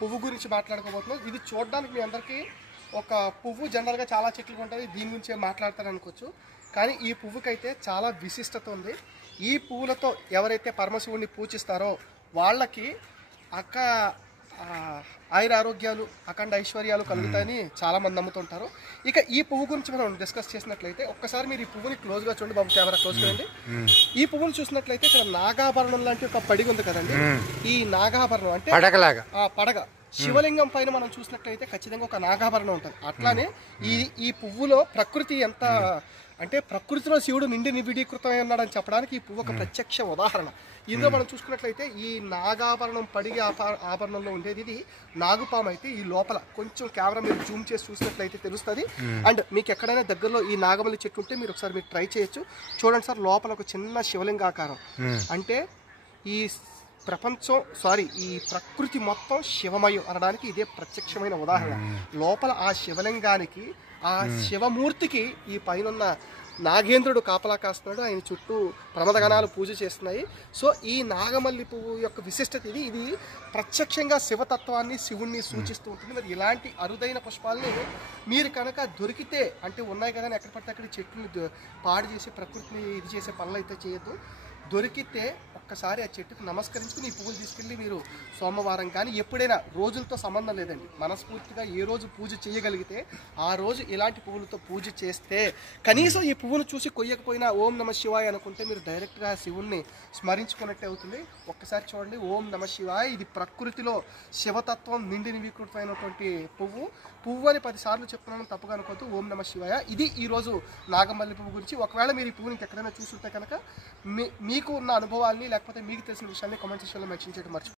పువ్వు గురించి మాట్లాడుకోబోతున్నాం. ఇది చూడడానికి మీ అందరికీ ఒక పువ్వు, జనరల్గా చాలా చెట్లు ఉంటుంది, దీని గురించే మాట్లాడతారు అనుకోవచ్చు. కానీ ఈ పువ్వుకైతే చాలా విశిష్టత ఉంది. ఈ పువ్వులతో ఎవరైతే పరమశివుడిని పూజిస్తారో వాళ్ళకి ఆయుర ఆరోగ్యాలు, అఖండ ఐశ్వర్యాలు కలుగుతాయని చాలామంది నమ్ముతుంటారు. ఇక ఈ పువ్వు గురించి మనం డిస్కస్ చేసినట్లయితే ఒక్కసారి మీరు ఈ పువ్వుని క్లోజ్గా చూడండి బాబు, కెమెరా క్లోజ్ చేయండి. ఈ పువ్వుని చూసినట్లయితే ఇక్కడ నాగాభరణం లాంటి ఒక పడిగ ఉంది కదండి. ఈ నాగాభరణం అంటే పడగ శివలింగం పైన మనం చూసినట్లయితే ఖచ్చితంగా ఒక నాగాభరణం ఉంటుంది. అట్లానే ఈ పువ్వులో ప్రకృతి ఎంత అంటే ప్రకృతిలో శివుడు నిండి నిబిడీకృతమై ఉన్నాడని చెప్పడానికి ఈ పువ్వు ఒక ప్రత్యక్ష ఉదాహరణ. ఇందులో మనం చూసుకున్నట్లయితే ఈ నాగాభరణం పడిగే ఆభరణంలో ఉండేది ఇది నాగుపాము అయితే ఈ లోపల కొంచెం కెమెరా మీరు జూమ్ చేసి చూసినట్లయితే తెలుస్తుంది. అండ్ మీకు ఎక్కడైనా దగ్గరలో ఈ నాగమల్లి చెట్టు ఉంటే మీరు ఒకసారి ట్రై చేయొచ్చు. చూడండి సార్, లోపల ఒక చిన్న శివలింగాకారం. అంటే ఈ ఈ ప్రకృతి మొత్తం శివమయం అనడానికి ఇదే ప్రత్యక్షమైన ఉదాహరణ. లోపల ఆ శివలింగానికి, ఆ శివమూర్తికి ఈ పైన నాగేంద్రుడు కాపలా కాస్తున్నాడు, ఆయన చుట్టూ ప్రమదగణాలు పూజ చేస్తున్నాయి. సో ఈ నాగమల్లి పువ్వు యొక్క విశిష్టత ఇది ప్రత్యక్షంగా శివతత్వాన్ని, శివుణ్ణి సూచిస్తూ ఉంటుంది. మరి ఇలాంటి అరుదైన పుష్పాలని మీరు కనుక దొరికితే, అంటే ఉన్నాయి కదా ఎక్కడ పడితే అక్కడ చెట్లని పాడు చేసి ప్రకృతిని ఇది చేసే పనులు అయితే చేయొద్దు. దొరికితే ఒక్కసారి ఆ చెట్టుకు నమస్కరించుకుని ఈ పువ్వులు తీసుకెళ్ళి మీరు సోమవారం కానీ ఎప్పుడైనా, రోజులతో సంబంధం లేదండి, మనస్ఫూర్తిగా ఏ రోజు పూజ చేయగలిగితే ఆ రోజు ఇలాంటి పువ్వులతో పూజ చేస్తే కనీసం ఈ పువ్వును చూసి కొయ్యకపోయినా ఓం నమ శివాయ అనుకుంటే మీరు డైరెక్ట్గా శివుణ్ణి స్మరించుకున్నట్టే అవుతుంది. ఒక్కసారి చూడండి, ఓం నమ శివాయ. ఇది ప్రకృతిలో శివతత్వం నిండి నిబిడీకృతమైనటువంటి పువ్వు అని 10 సార్లు చెప్తున్నాను, తప్పుగా అనుకోవద్దు. ఓం నమ శివాయ. ఇది ఈరోజు నాగమల్లి పువ్వు గురించి. ఒకవేళ మీరు ఈ పువ్వుని ఎక్కడైనా చూస్తుంటే కనుక మీకు ఉన్న అనుభవాల్ని లేకపోతే మీకు తెలిసిన విషయాన్ని కామెంట్ సెక్షన్లో మెన్షన్ చేయడం మర్చిపోండి.